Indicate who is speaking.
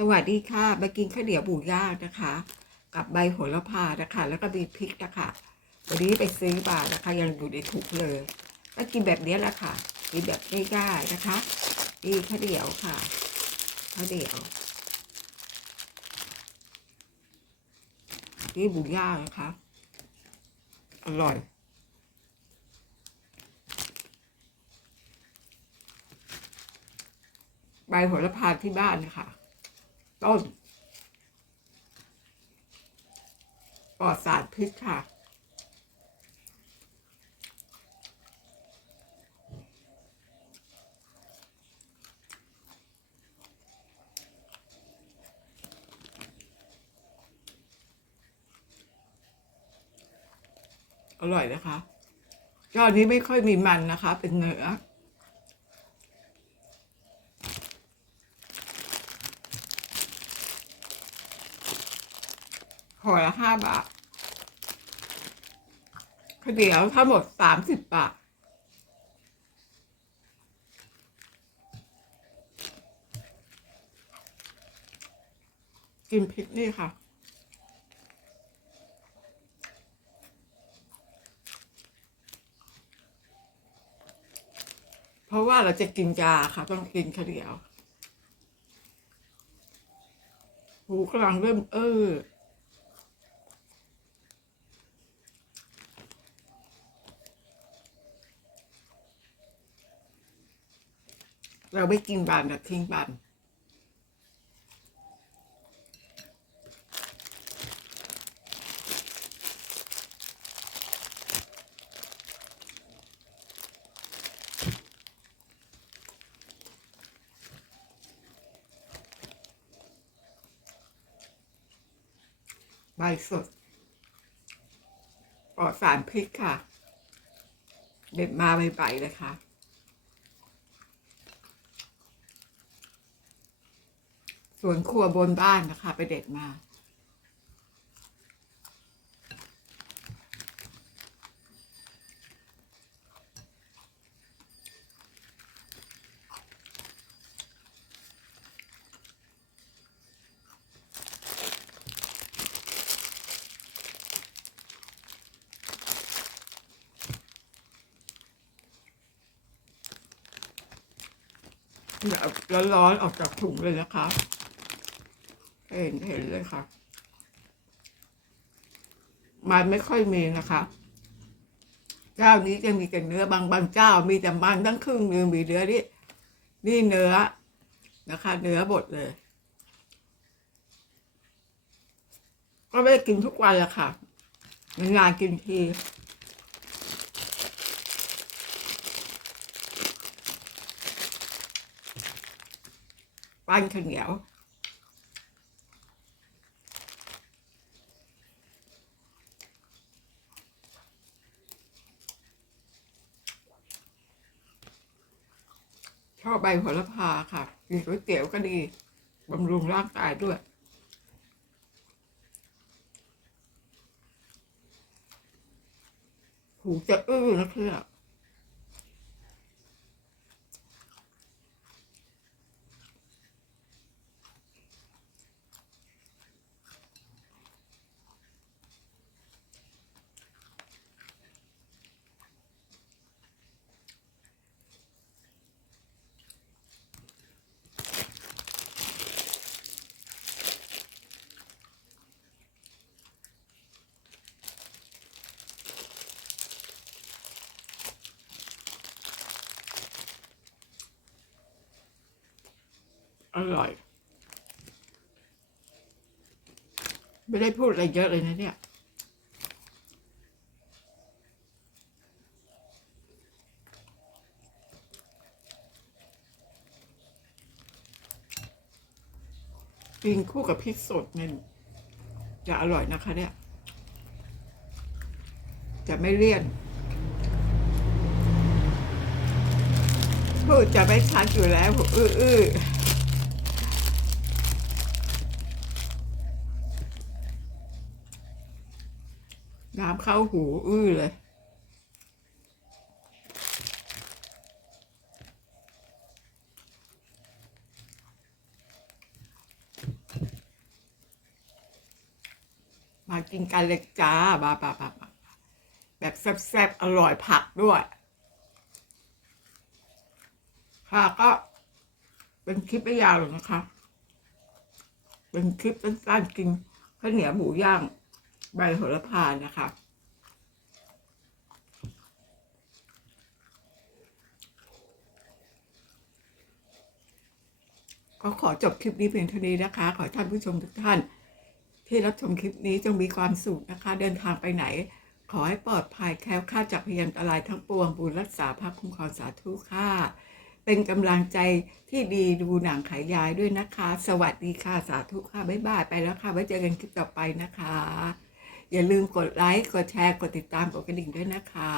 Speaker 1: สวัสดีค่ะมากินข้าวเหนียวบูย่างนะคะ กับใบโหระพานะคะ แล้วก็มีพริกนะคะวันนี้ไปซื้อมานะคะ ยังอยู่ในถุงเลยก็กินแบบนี้แหละค่ะกินแบบง่ายๆนะคะนี่ข้าวเหนียวค่ะข้าวเหนียวนี่บูย่างนะคะอร่อยใบโหระพาที่บ้านนะคะ ต้นปลอดสารพิษค่ะ อร่อยนะคะจ้านี้ไม่ค่อยมีมันนะคะ เป็นเนื้อ ห่อละห้าบาทข้าวเหนียวทั้งหมดสามสิบบาทกินพริกนี่ค่ะ เพราะว่าเราจะกินยาค่ะ ต้องกินข้าวเหนียว หูกำลังเริ่มเออ เราไม่กินบานแต่ทิ้งบานใบสดปลอดสารพิษค่ะ เด็ดมาใบๆเลยค่ะ สวนครัวบนบ้านนะคะ ไปเด็ดมา ร้อนๆออกจากถุงเลยนะคะ เห็นเห็นเลยค่ะ มันไม่ค่อยมีนะคะเจ้านี้จะมีแต่เนื้อบางบางเจ้ามีแต่มันทั้งครึ่งหนึงมีเนื้อนี่นี่เนื้อนะคะ เนื้อบดเลย ก็ไม่ได้กินทุกวันละค่ะนานกินทีปั้นข้าวเหนียว ชอบใบโหระพาค่ะกินก๋วยเตี๋ยวก็ดีบำรุงร่างกายด้วยหูจะอื้อนะเพื่อ อร่อย ไม่ได้พูดอะไรเยอะเลยนะเนี่ยกินคู่กับพริกสดเนี่ยจะอร่อยนะคะเนี่ย จะไม่เลี่ยนพูดจะไม่ชัดอยู่แล้วอื้อ น้ำเข้าหูอื้อเลยมากินกันเล็กจ้าบาบาบาแบบแซ่บๆ อร่อยผักด้วย ค่ะก็เป็นคลิปไม่ยาวหรอกนะคะ เป็นคลิปสั้นๆกินข้าวเหนียวหมูย่าง ใบโหระพานะคะ ก็ขอจบคลิปนี้เพียงเท่านี้นะคะ ขอท่านผู้ชมทุกท่าน ที่รับชมคลิปนี้จงมีความสุขนะคะ เดินทางไปไหน ขอให้ปลอดภัยแคล้วคลาดจากพยันตรายทั้งปวงบุญรักษาพระคุ้มครองสาธุค่ะ เป็นกำลังใจที่ดีดูหนังขายยายด้วยนะคะ สวัสดีค่ะสาธุค่ะบ๊ายบายไปแล้วค่ะไว้เจอกันคลิปต่อไปนะคะ อย่าลืมกดไลค์ กดแชร์ กดติดตาม กดกระดิ่งด้วยนะคะ